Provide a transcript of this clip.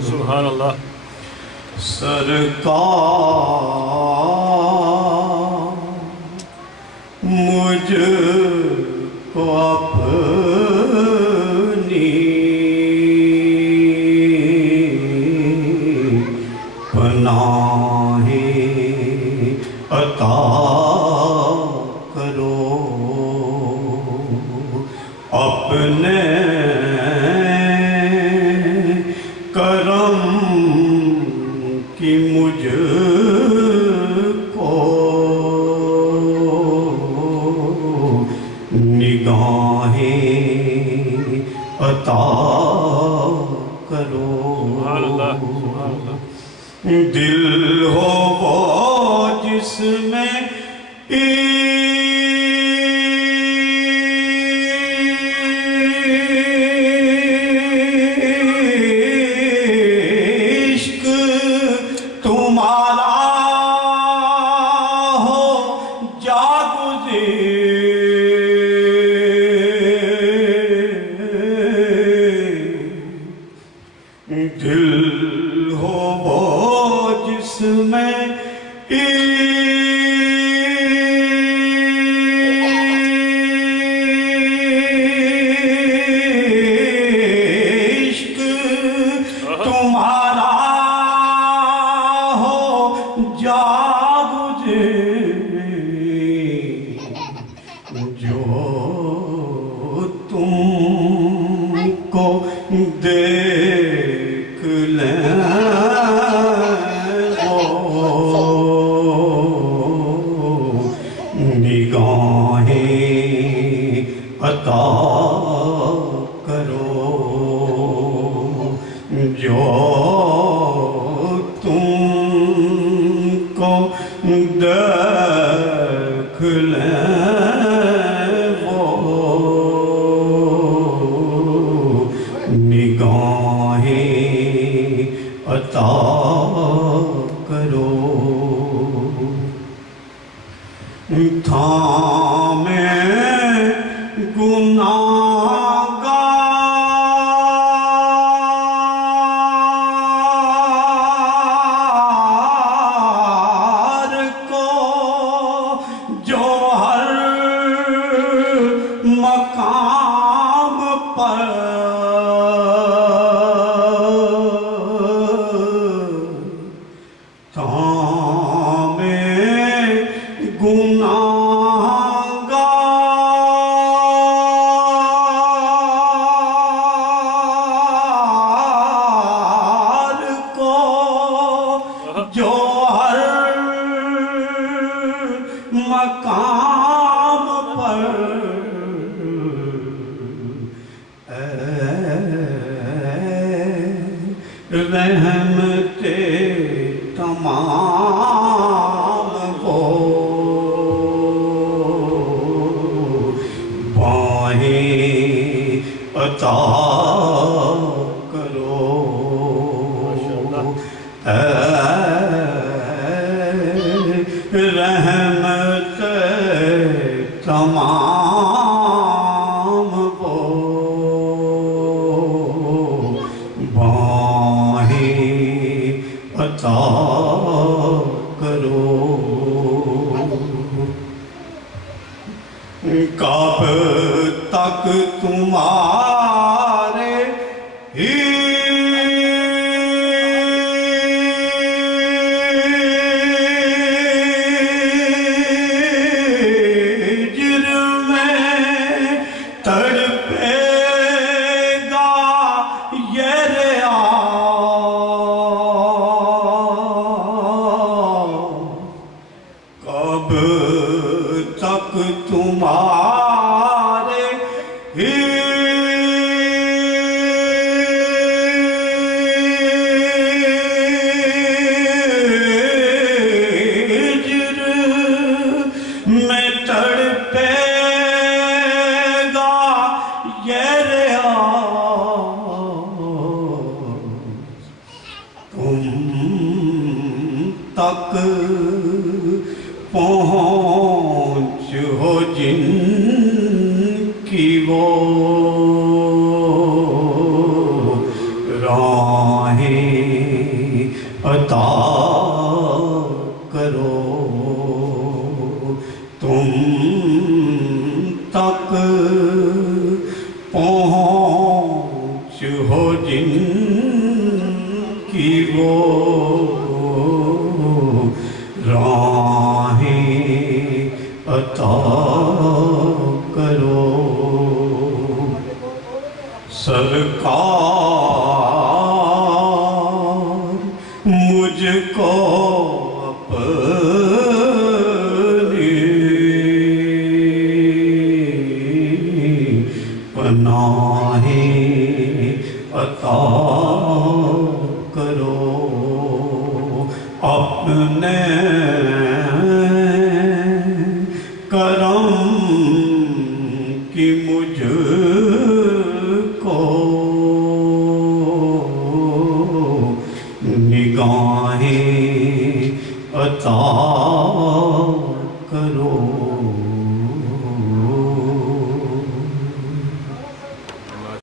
سبحان اللہ. سرکار مجھ کو اپنی پناہ عطا کرو، اپنے کرم کی مجھ کو نگاہیں عطا کرو. سبحان اللہ. سبحان اللہ. دل ہو وہ جس میں عشق تمہارا ہو جاگزے، دل ہو وہ جس میں عشق تمہارا ہو جاگزے، جو تم کو دیکھ لیں نگاہیں عطا کرو، جو تم کو دیکھ لیں وہ نگاہیں عطا کرو. تھامے گناہگار کو جو ہر مقام پر تھامے گناہگار کو جو ہر مقام پر رحمت تمام ہو، باہیں عطا کرو. رحمت تمام ہو، باہیں عطا کرو. کب تک تمہارے ہجر میں تڑپے گا یہ ریاض، کب تک تمہارے ہجر میں تڑپے گا جن کی وہ راہیں عطا کرو تم تک پہنچ ہو جن کی وہ راہیں عطا کرو سرکار مجھ کو اپنی پناہیں عطا کرو اپنے کرم کی مجھ کو نگاہیں عطا کرو